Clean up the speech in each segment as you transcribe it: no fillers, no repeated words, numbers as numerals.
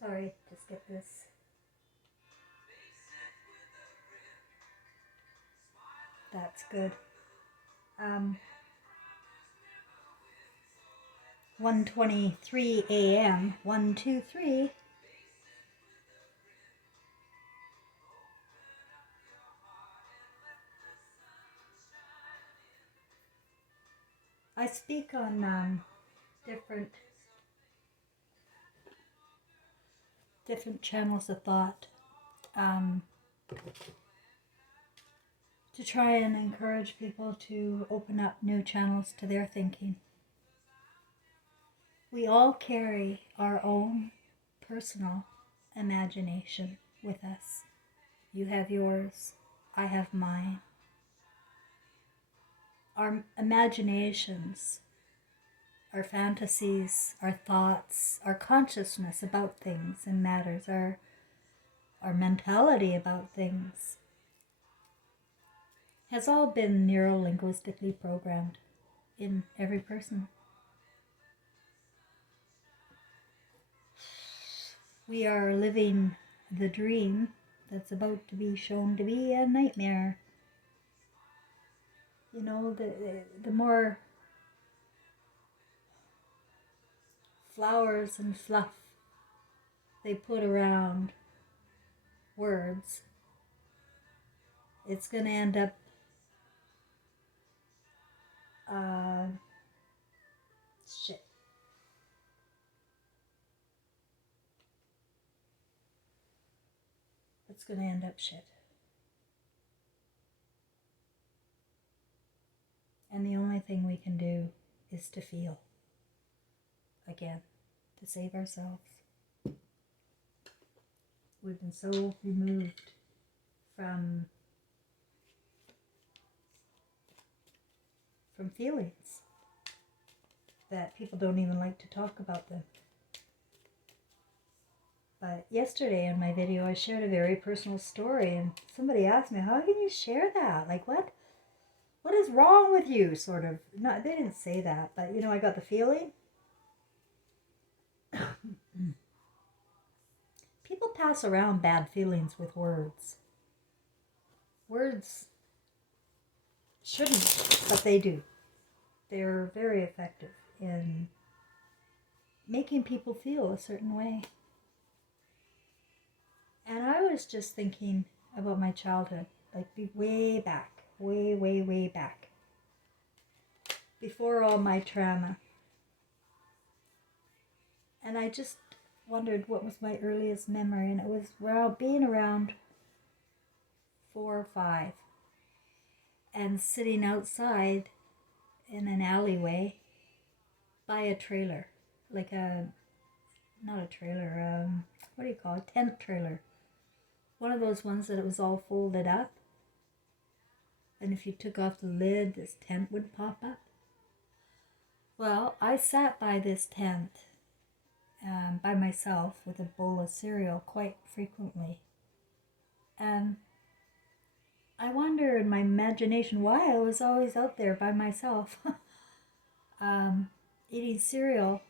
Sorry, just get this. That's good. 1:23 a.m. 1, 2, 3. I speak on different channels of thought um, to try and encourage people to open up new channels to their thinking. We all carry our own personal imagination with us. You have yours, I have mine. Our imaginations, our fantasies, our thoughts, our consciousness about things and matters, our mentality about things has all been neuro-linguistically programmed in every person. We are living the dream that's about to be shown to be a nightmare. You know, the more flowers and fluff they put around words, it's going to end up shit. It's going to end up shit. And the only thing we can do is to feel again, to save ourselves. We've been so removed from feelings that people don't even like to talk about them. But yesterday in my video I shared a very personal story, and somebody asked me, how can you share that? Like, what is wrong with you? Sort of. Not, they didn't say that, but you know, I got the feeling. People pass around bad feelings with words. Words shouldn't, but they do. They're very effective in making people feel a certain way. And I was just thinking about my childhood, like way back, way back, before all my trauma. And I just wondered what was my earliest memory, and it was being around 4 or 5 and sitting outside in an alleyway by a trailer, like not a trailer, what do you call it, tent trailer. One of those ones that it was all folded up, and if you took off the lid, this tent would pop up. Well, I sat by this tent by myself with a bowl of cereal quite frequently. And I wonder in my imagination why I was always out there by myself eating cereal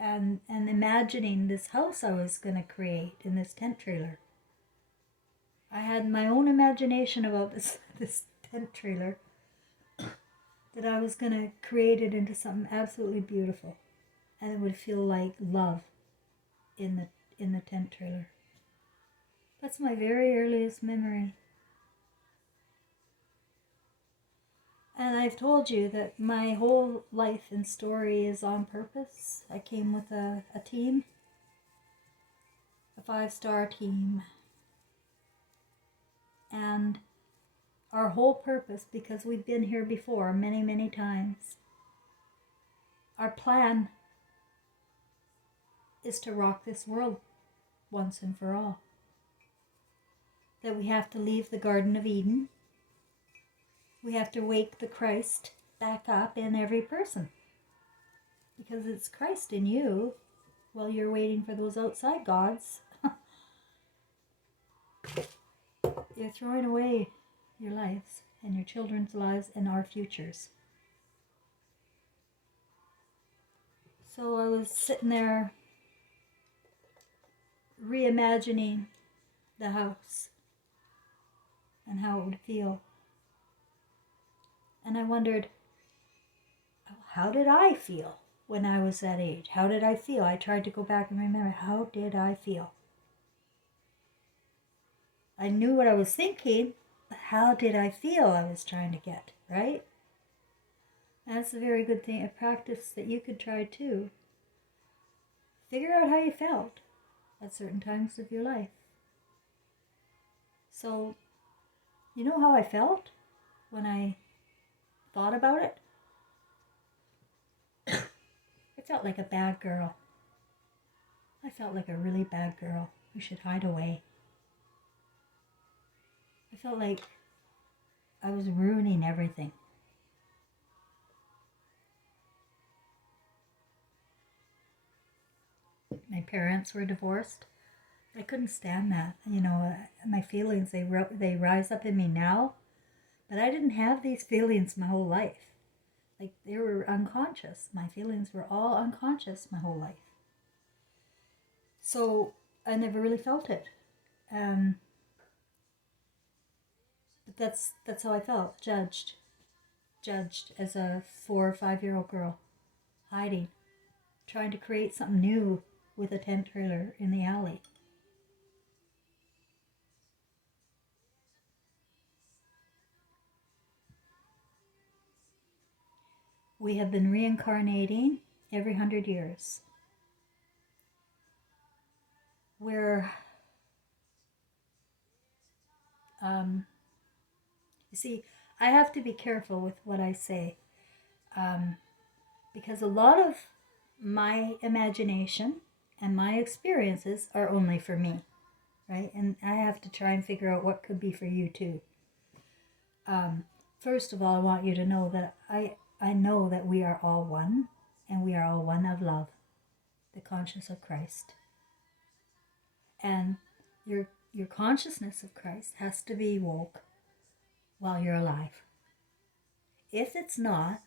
and imagining this house I was going to create in this tent trailer. I had my own imagination about this tent trailer, that I was going to create it into something absolutely beautiful, and it would feel like love in the tent trailer. That's my very earliest memory. And I've told you that my whole life and story is on purpose. I came with a team, a 5-star team. And our whole purpose, because we've been here before many, many times, our plan is to rock this world once and for all. That we have to leave the Garden of Eden. We have to wake the Christ back up in every person. Because it's Christ in you while you're waiting for those outside gods. You're throwing away your lives and your children's lives and our futures. So I was sitting there reimagining the house and how it would feel. And I wondered, how did I feel when I was that age? How did I feel? I tried to go back and remember, how did I feel? I knew what I was thinking, but how did I feel I was trying to get, right? That's a very good thing, a practice that you could try too. Figure out how you felt at certain times of your life. So, you know how I felt when I thought about it? I felt like a bad girl. I felt like a really bad girl who should hide away. I felt like I was ruining everything. My parents were divorced. I couldn't stand that. My feelings, they rise up in me now, but I didn't have these feelings my whole life. Like, they were unconscious. My feelings were all unconscious my whole life. So I never really felt it. But that's how I felt, judged as a 4 or 5-year-old girl, hiding, trying to create something new with a tent trailer in the alley. We have been reincarnating every 100 years. We're, you see, I have to be careful with what I say, because a lot of my imagination and my experiences are only for me, right? And I have to try and figure out what could be for you too. First of all, I want you to know that I know that we are all one, and we are all one of love, the conscious of Christ. And your consciousness of Christ has to be woke while you're alive. If it's not,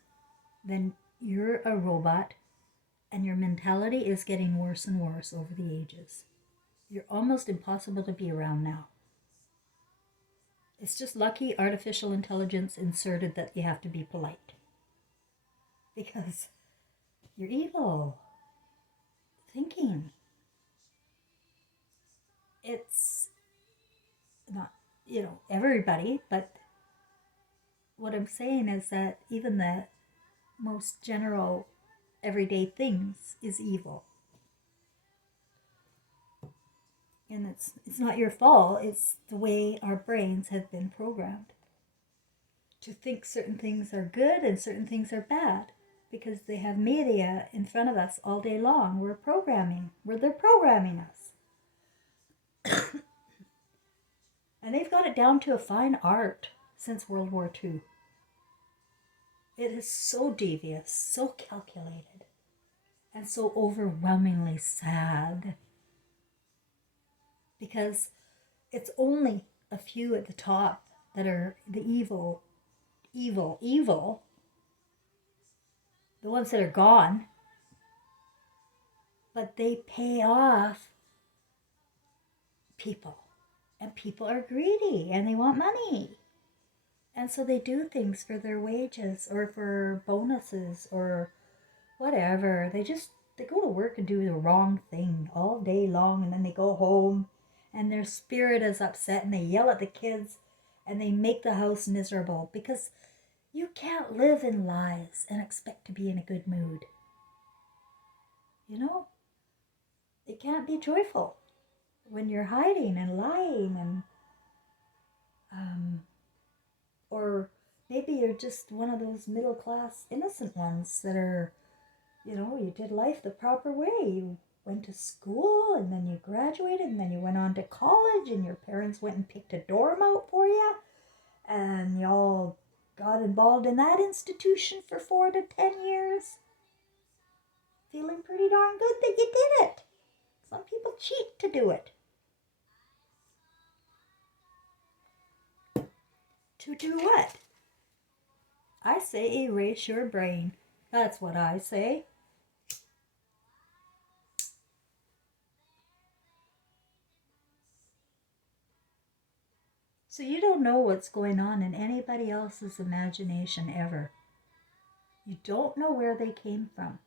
then you're a robot, and your mentality is getting worse and worse over the ages. You're almost impossible to be around now. It's just lucky artificial intelligence inserted that you have to be polite. Because you're evil. Thinking. It's not, everybody, but what I'm saying is that even the most general everyday things is evil. And it's not your fault, it's the way our brains have been programmed to think certain things are good and certain things are bad, because they have media in front of us all day long. They're programming us. And they've got it down to a fine art since World War II. It is so devious, so calculated, and so overwhelmingly sad. Because it's only a few at the top that are the evil. The ones that are gone. But they pay off people. And people are greedy and they want money. And so they do things for their wages or for bonuses or whatever. They go to work and do the wrong thing all day long, and then they go home and their spirit is upset and they yell at the kids and they make the house miserable, because you can't live in lies and expect to be in a good mood. It can't be joyful when you're hiding and lying, and or maybe you're just one of those middle class innocent ones that are, you did life the proper way. You went to school and then you graduated and then you went on to college and your parents went and picked a dorm out for you and y'all got involved in that institution for 4 to 10 years. Feeling pretty darn good that you did it. Some people cheat to do it. To do what? I say erase your brain. That's what I say. So you don't know what's going on in anybody else's imagination ever. You don't know where they came from.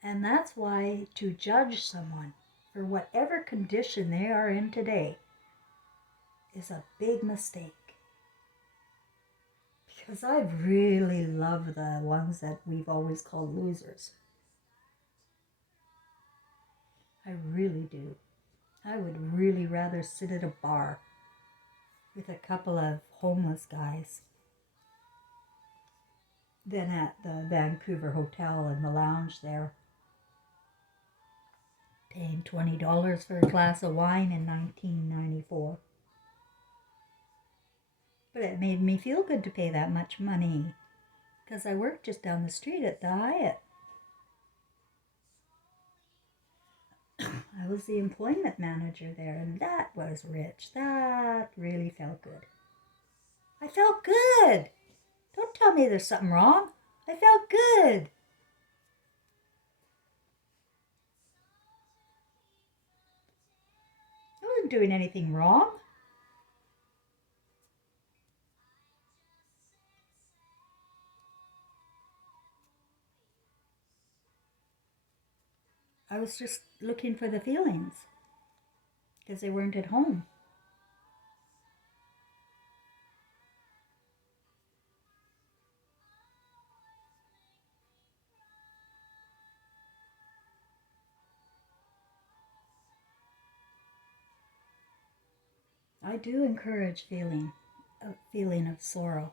And that's why to judge someone for whatever condition they are in today is a big mistake. Because I really love the ones that we've always called losers. I really do. I would really rather sit at a bar with a couple of homeless guys than at the Vancouver Hotel in the lounge there, paying $20 for a glass of wine in 1994. But it made me feel good to pay that much money because I worked just down the street at the Hyatt. I was the employment manager there, and that was rich. That really felt good. I felt good. Don't tell me there's something wrong. I felt good. I wasn't doing anything wrong. I was just looking for the feelings because they weren't at home. I do encourage a feeling of sorrow.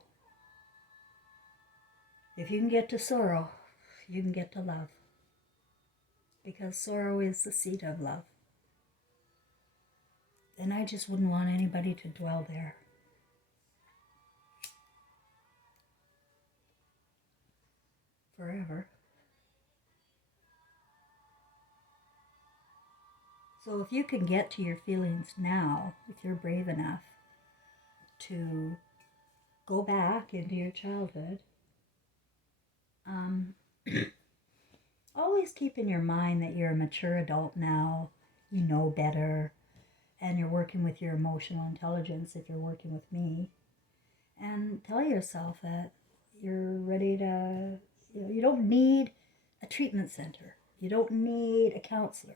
If you can get to sorrow, you can get to love. Because sorrow is the seat of love. And I just wouldn't want anybody to dwell there. Forever. So if you can get to your feelings now, if you're brave enough to go back into your childhood, always keep in your mind that you're a mature adult now, you know better, and you're working with your emotional intelligence if you're working with me. And tell yourself that you're ready to, you don't need a treatment center. You don't need a counselor.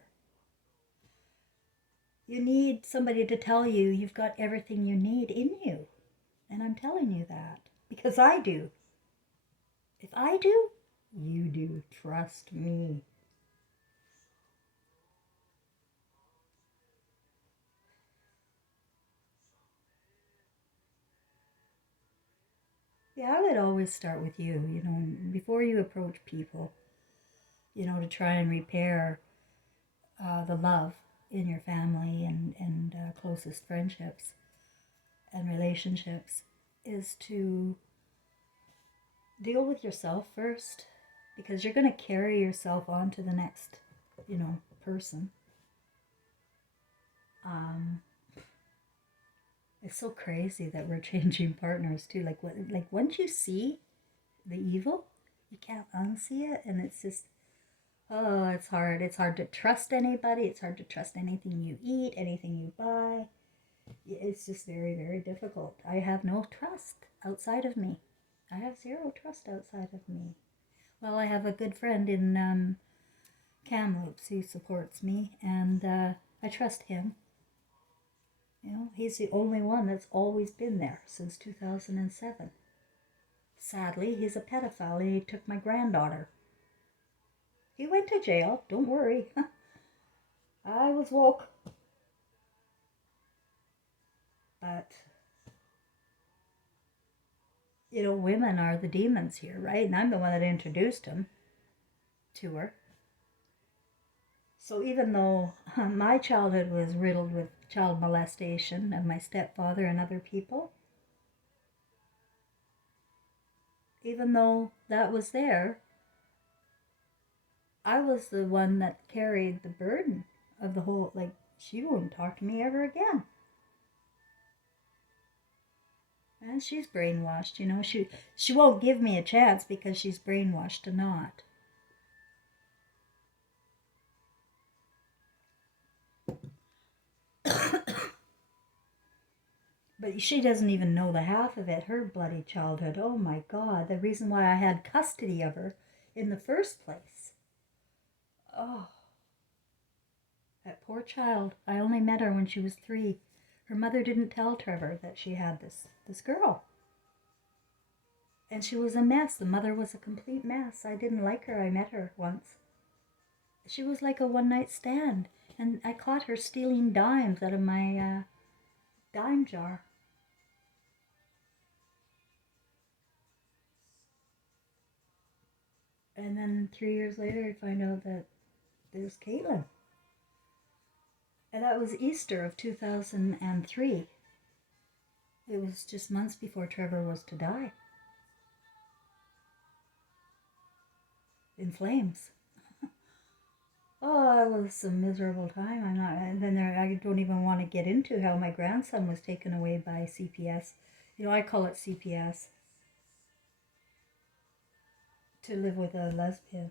You need somebody to tell you you've got everything you need in you. And I'm telling you that because I do. If I do, you do. Trust me. Yeah, I would always start with you, before you approach people, to try and repair the love in your family and closest friendships and relationships, is to deal with yourself first, because you're going to carry yourself on to the next, person. Um, it's so crazy that we're changing partners too. Like once you see the evil, you can't unsee it, and it's just, oh, it's hard. It's hard to trust anybody. It's hard to trust anything you eat, anything you buy. It's just very, very difficult. I have no trust outside of me. I have zero trust outside of me. Well, I have a good friend in Kamloops who supports me, and I trust him. He's the only one that's always been there since 2007. Sadly, he's a pedophile and he took my granddaughter. He went to jail, don't worry. I was woke. But, women are the demons here, right? And I'm the one that introduced him to her. So even though my childhood was riddled with child molestation of my stepfather and other people, even though that was there, I was the one that carried the burden of the whole, like, she won't talk to me ever again. And she's brainwashed, she won't give me a chance because she's brainwashed to not. But she doesn't even know the half of it, her bloody childhood. Oh my God, the reason why I had custody of her in the first place. Oh, that poor child. I only met her when she was 3. Her mother didn't tell Trevor that she had this girl. And she was a mess. The mother was a complete mess. I didn't like her. I met her once. She was like a one-night stand. And I caught her stealing dimes out of my dime jar. And then 3 years later, I find out that there's Caitlin. And that was Easter of 2003. It was just months before Trevor was to die. In flames. Oh, it was a miserable time. I don't even want to get into how my grandson was taken away by CPS. You know, I call it CPS. To live with a lesbian.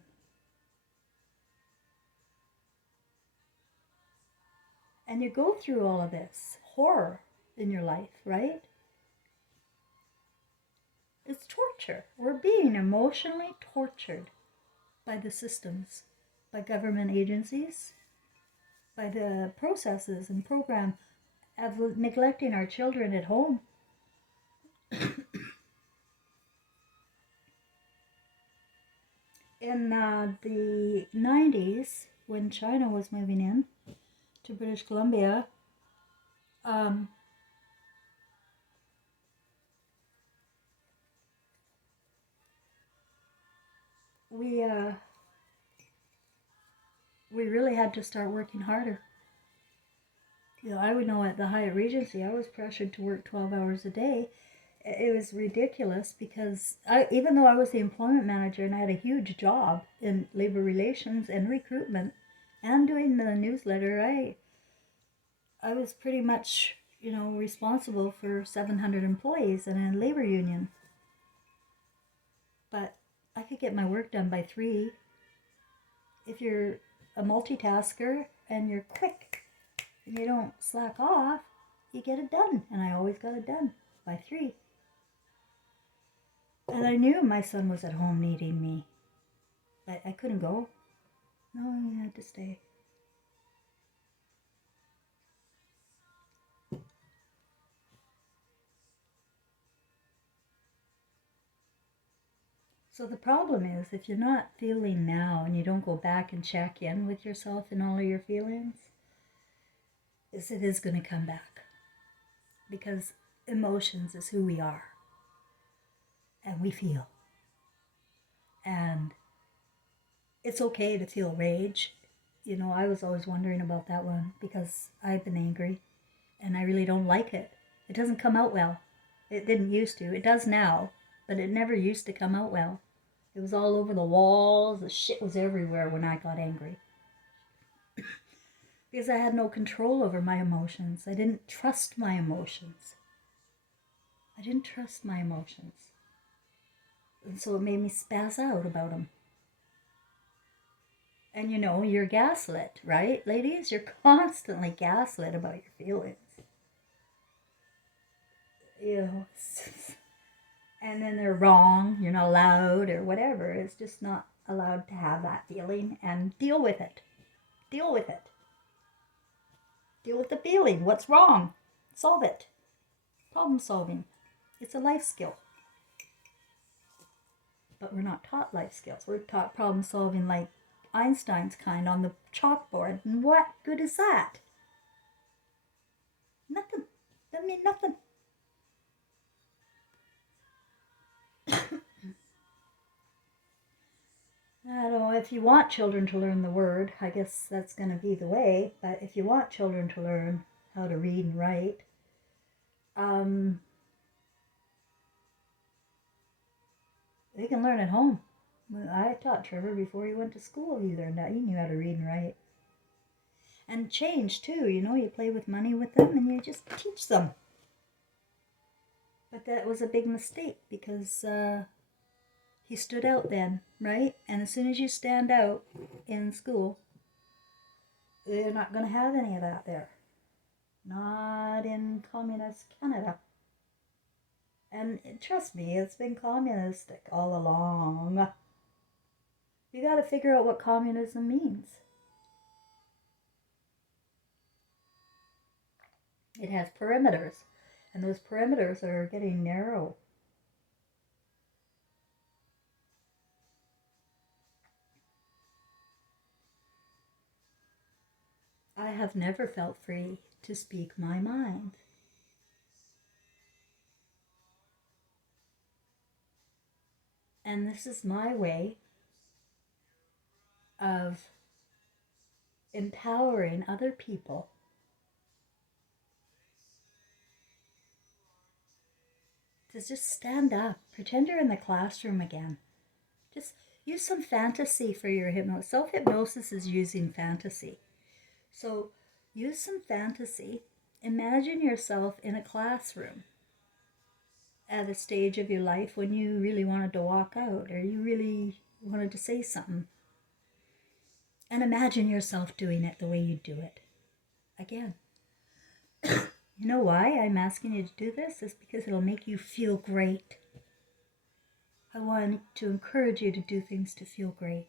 And you go through all of this horror in your life, right? It's torture. We're being emotionally tortured by the systems, by government agencies, by the processes and program of neglecting our children at home. In the 90s, when China was moving in to British Columbia, we really had to start working harder. You know, I would know at the Hyatt Regency, I was pressured to work 12 hours a day. It was ridiculous because even though I was the employment manager and I had a huge job in labor relations and recruitment and doing the newsletter, I was pretty much, you know, responsible for 700 employees in a labor union. But I could get my work done by 3. If you're a multitasker and you're quick and you don't slack off, you get it done. And I always got it done by 3. And I knew my son was at home needing me, but I couldn't go. No, I had to stay. So the problem is, if you're not feeling now and you don't go back and check in with yourself and all of your feelings, it is going to come back. Because emotions is who we are. And we feel. And it's okay to feel rage. You know, I was always wondering about that one because I've been angry and I really don't like it. It doesn't come out well. It didn't used to. It does now, but it never used to come out well. It was all over the walls. The shit was everywhere when I got angry. Because I had no control over my emotions. I didn't trust my emotions. And so it made me spaz out about them. And you know, you're gaslit, right, ladies? You're constantly gaslit about your feelings. You know, and then they're wrong, you're not allowed, or whatever. It's just not allowed to have that feeling and deal with it. Deal with it. Deal with the feeling. What's wrong? Solve it. Problem solving. It's a life skill. But we're not taught life skills. We're taught problem solving like Einstein's kind on the chalkboard. And what good is that? Nothing. Doesn't mean nothing. I don't know, if you want children to learn the word, I guess that's going to be the way. But if you want children to learn how to read and write, they can learn at home. I taught Trevor before he went to school. He learned that. He knew how to read and write. And change too, you know, you play with money with them and you just teach them. But that was a big mistake because he stood out then, right? And as soon as you stand out in school, they're not going to have any of that there. Not in communist Canada. And trust me, it's been communistic all along. You got to figure out what communism means. It has perimeters, and those perimeters are getting narrow. I have never felt free to speak my mind. And this is my way of empowering other people to just stand up. Pretend you're in the classroom again. Just use some fantasy for your hypnosis. Self hypnosis is using fantasy. So use some fantasy. Imagine yourself in a classroom at a stage of your life when you really wanted to walk out or you really wanted to say something. And imagine yourself doing it the way you do it. Again. You know why I'm asking you to do this? It's because it'll make you feel great. I want to encourage you to do things to feel great.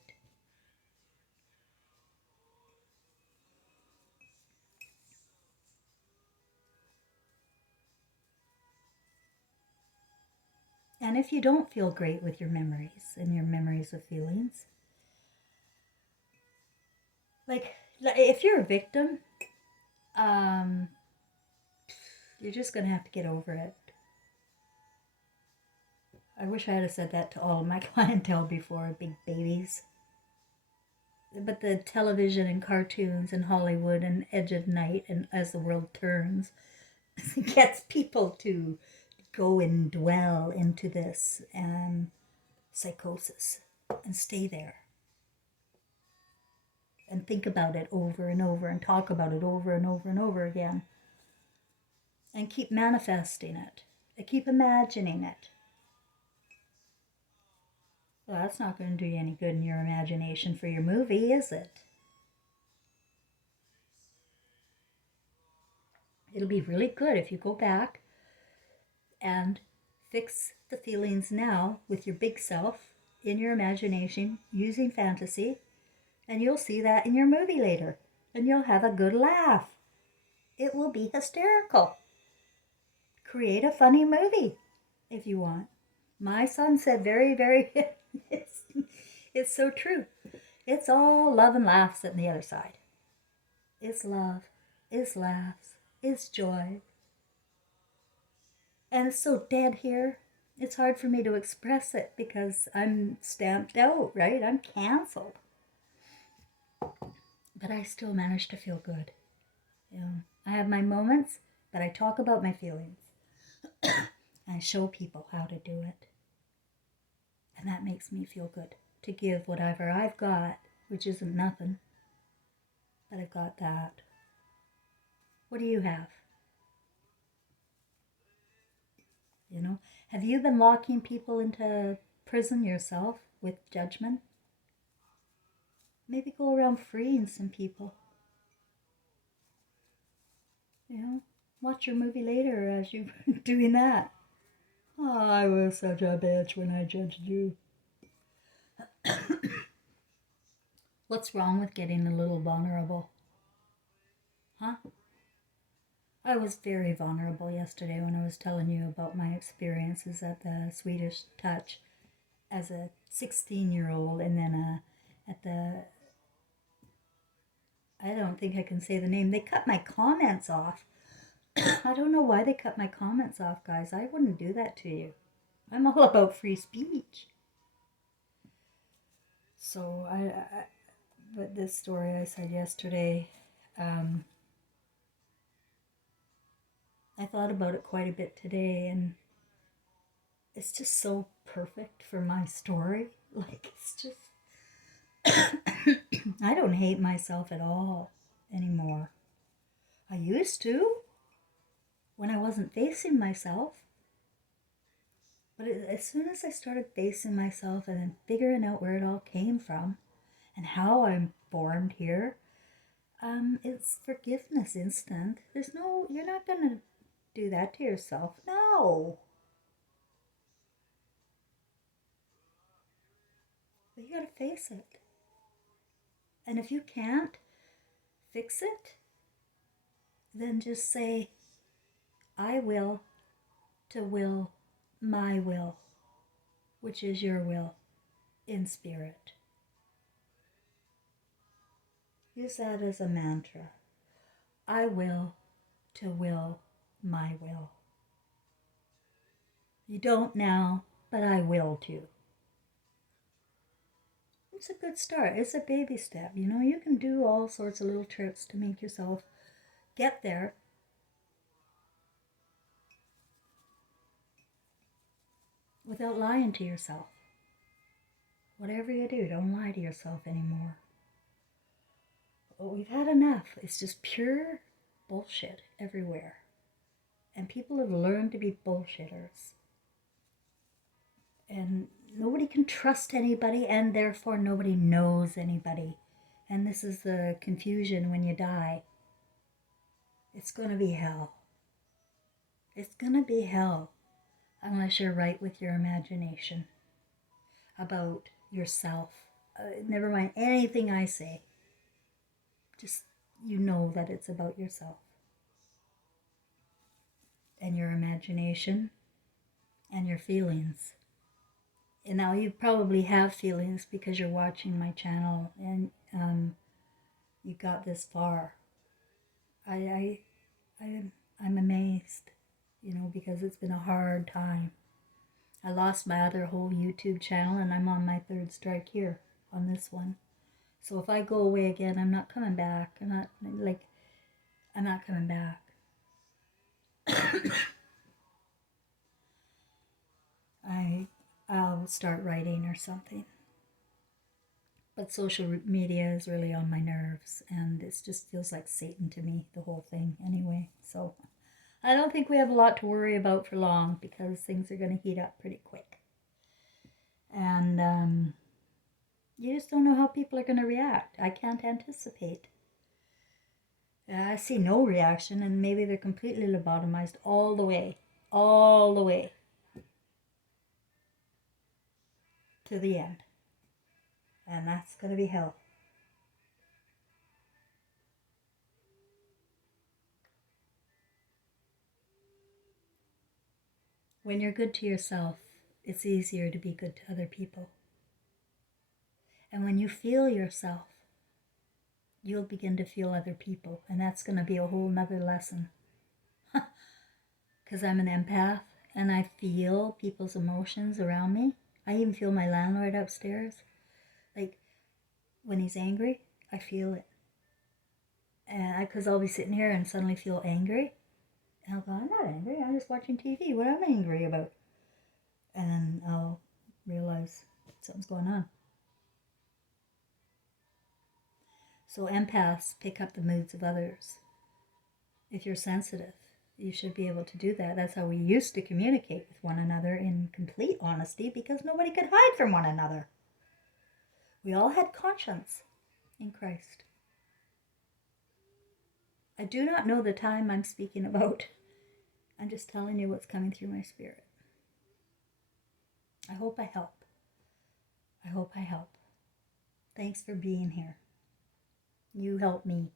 And if you don't feel great with your memories and your memories of feelings, like if you're a victim, you're just going to have to get over it. I wish I had said that to all of my clientele before, big babies. But the television and cartoons and Hollywood and Edge of Night and As the World Turns gets people to go and dwell into this psychosis and stay there and think about it over and over and talk about it over and over and over again and keep manifesting it and keep imagining it. Well, that's not going to do you any good in your imagination for your movie, is it? It'll be really good if you go back and fix the feelings now with your big self in your imagination using fantasy, and you'll see that in your movie later, and you'll have a good laugh. It will be hysterical. Create a funny movie if you want. My son said very, it's so true. It's all love and laughs at the other side. It's love, it's laughs, it's joy. And it's so dead here. It's hard for me to express it because I'm stamped out, right? I'm canceled. But I still manage to feel good. You know, I have my moments, but I talk about my feelings. And I show people how to do it. And that makes me feel good to give whatever I've got, which isn't nothing. But I've got that. What do you have? You know, have you been locking people into prison yourself with judgment? Maybe go around freeing some people. You know, watch your movie later as you're doing that. Oh, I was such a bitch when I judged you. What's wrong with getting a little vulnerable? Huh? I was very vulnerable yesterday when I was telling you about my experiences at the Swedish Touch as a 16-year-old, and then at the, I don't think I can say the name. They cut my comments off. I don't know why they cut my comments off, guys. I wouldn't do that to you. I'm all about free speech. So but this story I said yesterday, I thought about it quite a bit today, and it's just so perfect for my story. Like, it's just, I don't hate myself at all anymore. I used to when I wasn't facing myself. But as soon as I started facing myself and then figuring out where it all came from and how I'm formed here, it's forgiveness instant. There's no, you're not going to do that to yourself. No. But you got to face it. And if you can't fix it, then just say, I will to will my will, which is your will in spirit. Use that as a mantra. I will to will my will. You don't now, but I will to. It's a good start. It's a baby step. You know, you can do all sorts of little tricks to make yourself get there. Without lying to yourself. Whatever you do, don't lie to yourself anymore. We've had enough. It's just pure bullshit everywhere. And people have learned to be bullshitters. And nobody can trust anybody, and therefore nobody knows anybody. And this is the confusion when you die. It's going to be hell. It's going to be hell unless you're right with your imagination about yourself. Never mind anything I say. Just, you know that it's about yourself and your imagination and your feelings. And now you probably have feelings because you're watching my channel and you got this far. I'm amazed, you know, because it's been a hard time. I lost my other whole YouTube channel and I'm on my third strike here on this one. So if I go away again, I'm not coming back. I'm not coming back. I'll start writing or something. But social media is really on my nerves, and it just feels like Satan to me, the whole thing anyway. So I don't think we have a lot to worry about for long because things are going to heat up pretty quick. And you just don't know how people are going to react. I can't anticipate. I see no reaction, and maybe they're completely lobotomized all the way to the end. And that's going to be hell. When you're good to yourself, it's easier to be good to other people. And when you feel yourself, you'll begin to feel other people. And that's going to be a whole nother lesson. Because I'm an empath and I feel people's emotions around me. I even feel my landlord upstairs. Like, when he's angry, I feel it. And because I'll be sitting here and suddenly feel angry. And I'll go, I'm not angry, I'm just watching TV. What am I angry about? And then I'll realize something's going on. So empaths pick up the moods of others. If you're sensitive, you should be able to do that. That's how we used to communicate with one another in complete honesty because nobody could hide from one another. We all had conscience in Christ. I do not know the time I'm speaking about. I'm just telling you what's coming through my spirit. I hope I help. I hope I help. Thanks for being here. You help me.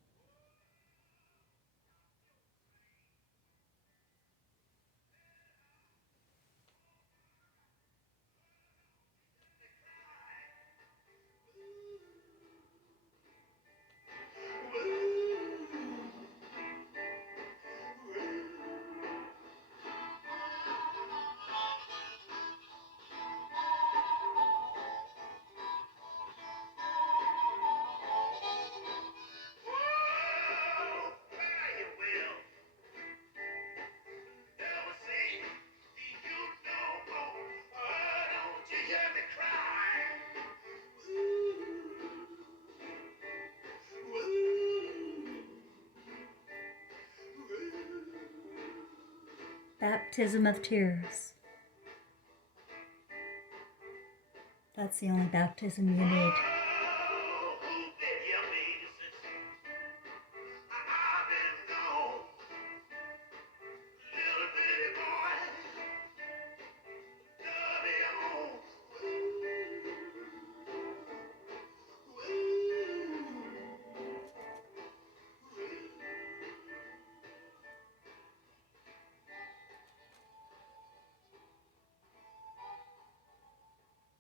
Baptism of tears. That's the only baptism you need.